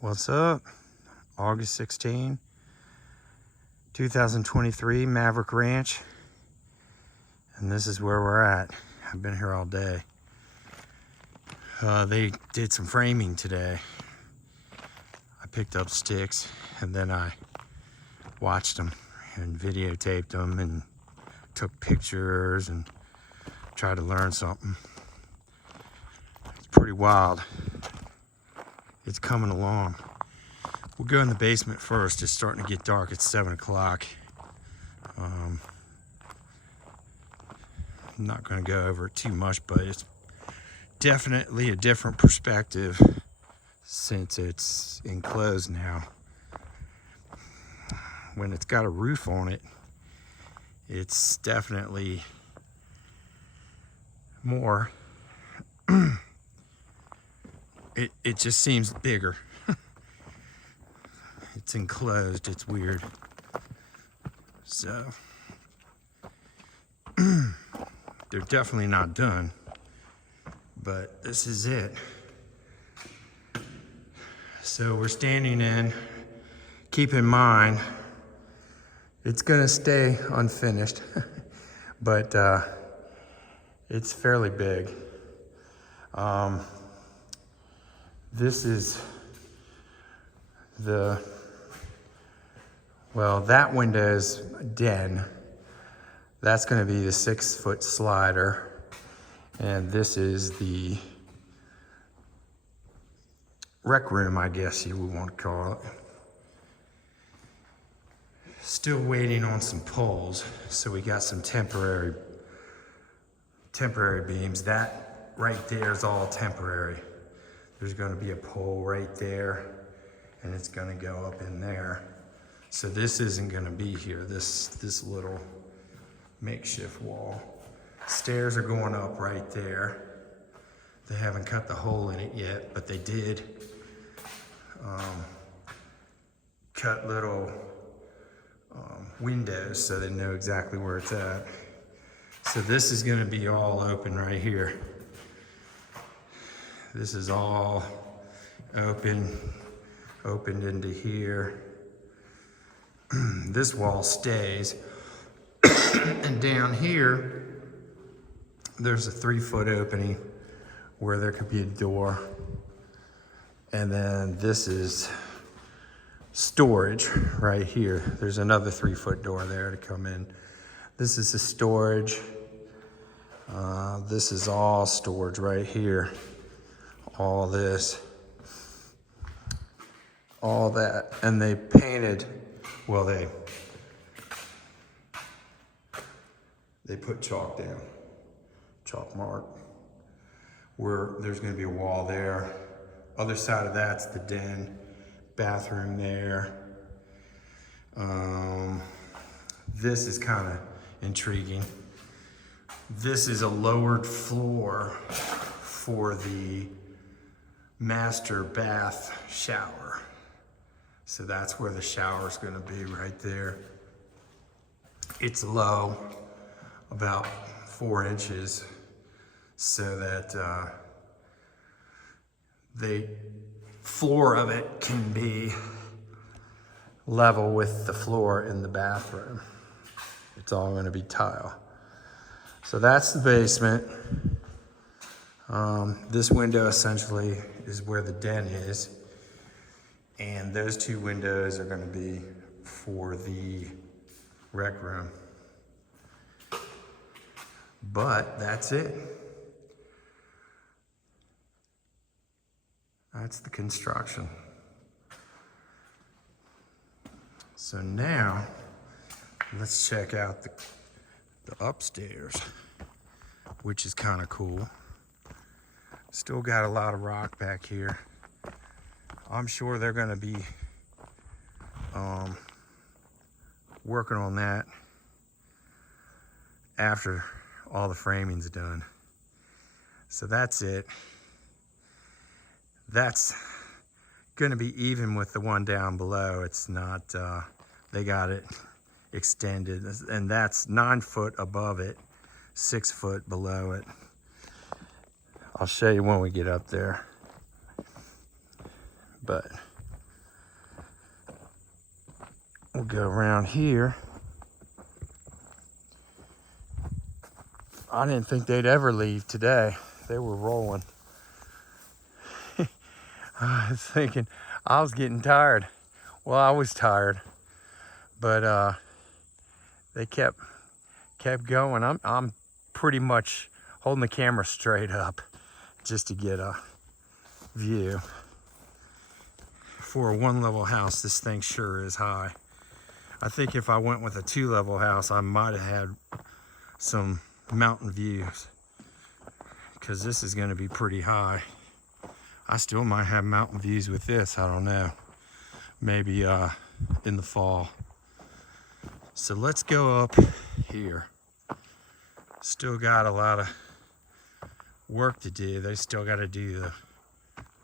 What's up? August 16, 2023, Maverick Ranch. And this is where we're at. I've been here all day. They did some framing today. I picked up sticks and then I watched them and videotaped them and took pictures and tried to learn something. It's pretty wild. It's coming along. We'll go in the basement first. It's starting to get dark. It's 7 o'clock. I'm not going to go over it too much, but it's definitely a different perspective since it's enclosed now. When it's got a roof on it, it's definitely more it just seems bigger. It's enclosed, it's weird. So they're definitely not done, but this is it. So we're standing in. Keep in mind, it's gonna stay unfinished, but it's fairly big. This is that window's den. That's gonna be the 6-foot slider. And this is the rec room, I guess you would want to call it. Still waiting on some poles. So we got some temporary beams. That right there is all temporary. There's gonna be a pole right there and it's gonna go up in there. So this isn't gonna be here, this little makeshift wall. Stairs are going up right there. They haven't cut the hole in it yet, but they did cut little windows so they know exactly where it's at. So this is gonna be all open right here. This is all opened into here. This wall stays. And down here, there's a 3-foot opening where there could be a door. And then this is storage right here. There's another 3-foot door there to come in. This is the storage. This is all storage right here. All this, all that. And they painted, well, they put chalk down, chalk mark, where there's gonna be a wall there. Other side of that's the den, bathroom there. This is kind of intriguing. This is a lowered floor for the master bath shower. So that's where the shower is gonna be, right there. It's low, about 4 inches, so that the floor of it can be level with the floor in the bathroom. It's all gonna be tile. So that's the basement. This window essentially is where the den is. And those 2 windows are gonna be for the rec room. But that's it. That's the construction. So now, let's check out the upstairs, which is kind of cool. Still got a lot of rock back here. I'm sure they're gonna be working on that after all the framing's done. So that's it. That's gonna be even with the one down below. It's not, they got it extended, and that's 9 foot above it, 6 foot below it. I'll show you when we get up there. But We'll go around here. I didn't think they'd ever leave today. They were rolling. I was thinking, I was getting tired. Well, I was tired, but they kept going. I'm pretty much holding the camera straight up just to get a view. For a one-level house, this thing sure is high. I think if I went with a two-level house, I might have had some mountain views, because this is going to be pretty high. I still might have mountain views with this, I don't know. Maybe in the fall. So let's go up here. Still got a lot of work to do. They still got to do the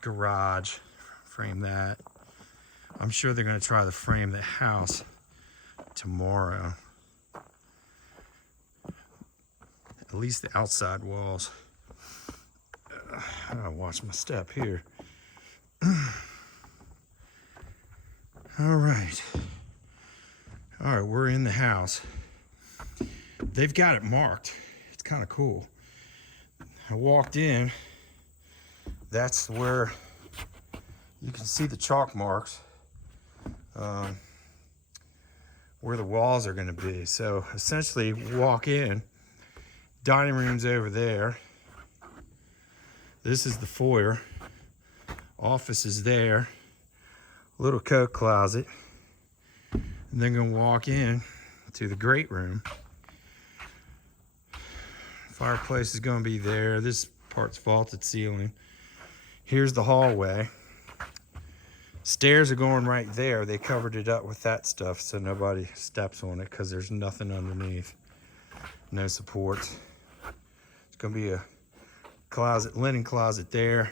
garage, frame that. I'm sure they're going to try to frame the house tomorrow. At least the outside walls. I gotta watch my step here. All right, we're in the house. They've got it marked. It's kind of cool. I walked in. That's where you can see the chalk marks, where the walls are going to be. So essentially, walk in. Dining room's over there. This is the foyer. Office is there. Little coat closet. And then gonna walk in to the great room. Fireplace is gonna be there. This part's vaulted ceiling. Here's the hallway. Stairs are going right there. They covered it up with that stuff so nobody steps on it, because there's nothing underneath. No supports. It's gonna be a closet, linen closet there.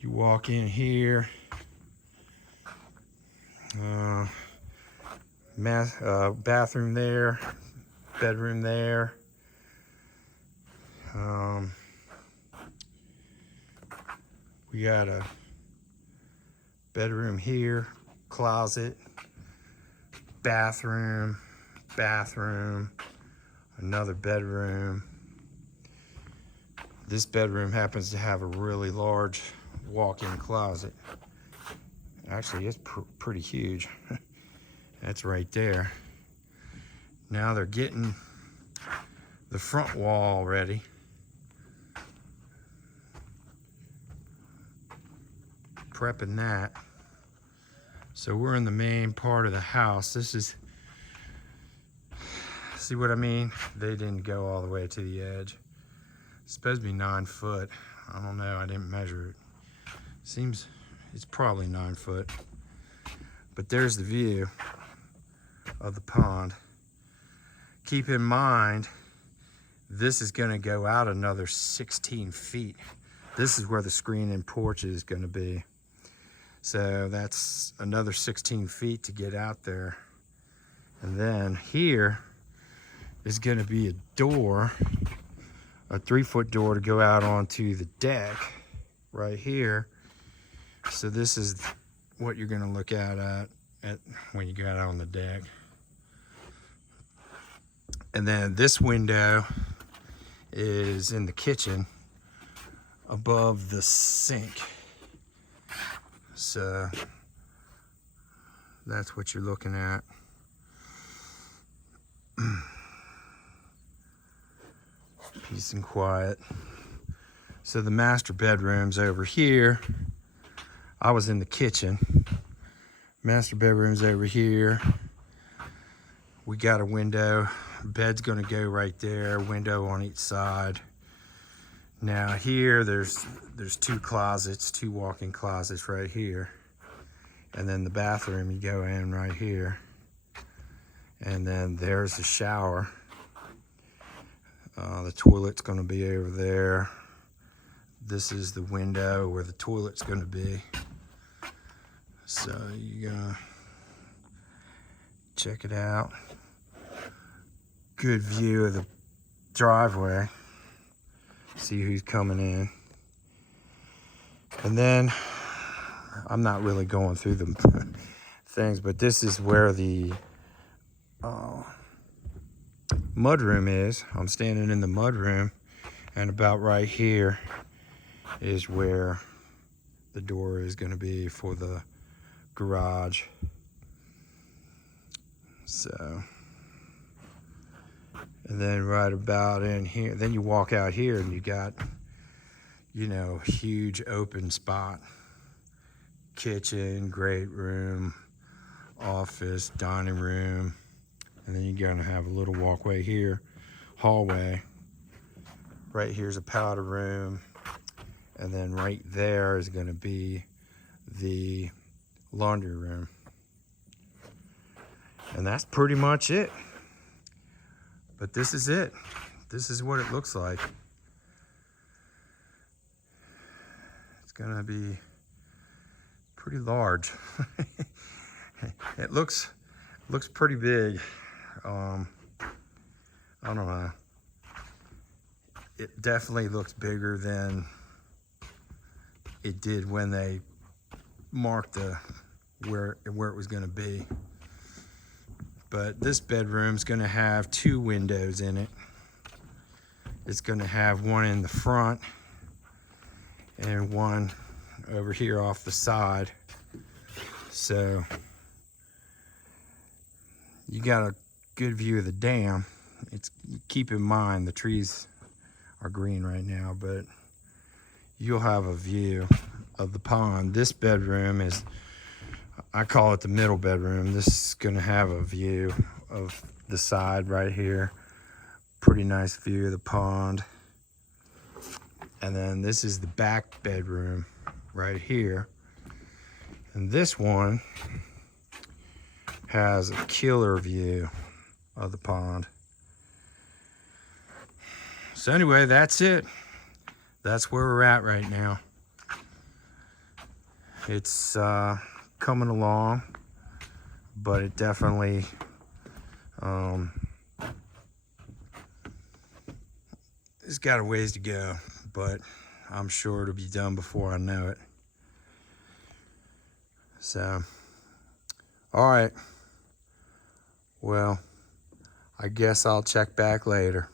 You walk in here. Bathroom there. Bedroom there. We got a bedroom here, closet, bathroom, another bedroom. This bedroom happens to have a really large walk-in closet. Actually, it's pretty huge. That's right there. Now they're getting the front wall ready. Prepping that. So we're in the main part of the house. This is, see what I mean? They didn't go all the way to the edge. It's supposed to be 9 foot. I don't know, I didn't measure it. Seems it's probably 9 foot. But there's the view of the pond. Keep in mind, this is gonna go out another 16 feet. This is where the screen and porch is gonna be. So that's another 16 feet to get out there. And then here is gonna be a door, a 3-foot door to go out onto the deck right here. So this is what you're gonna look at when you go out on the deck. And then this window is in the kitchen above the sink. So that's what you're looking at. Peace and quiet. So the master bedroom's over here. I was in the kitchen. Master bedroom's over here. We got a window. Bed's gonna go right there. Window on each side. Now here, there's 2 closets, 2 walk-in closets right here. And then the bathroom, you go in right here. And then there's the shower. The toilet's gonna be over there. This is the window where the toilet's gonna be. So you're gonna check it out. Good view of the driveway. See who's coming in. And then I'm not really going through things, but this is where the mud room is. I'm standing in the mud room, and about right here is where the door is going to be for the garage. So, and then right about in here, then you walk out here and you got, you know, huge open spot. Kitchen, great room, office, dining room. And then you're gonna have a little walkway here, hallway. Right here's a powder room. And then right there is gonna be the laundry room. And that's pretty much it. But this is it. This is what it looks like. It's gonna be pretty large. It looks pretty big. I don't know. It definitely looks bigger than it did when they marked where it was going to be. But this bedroom's going to have 2 windows in it. It's going to have one in the front and one over here off the side. So you got a good view of the dam. Keep in mind the trees are green right now, but you'll have a view of the pond. This bedroom is, I call it the middle bedroom. This is gonna have a view of the side right here. Pretty nice view of the pond. And then this is the back bedroom right here. And this one has a killer view of the pond. So anyway, that's it. That's where we're at right now. It's coming along, but it definitely it's got a ways to go, but I'm sure it'll be done before I know it. So, all right. Well, I guess I'll check back later.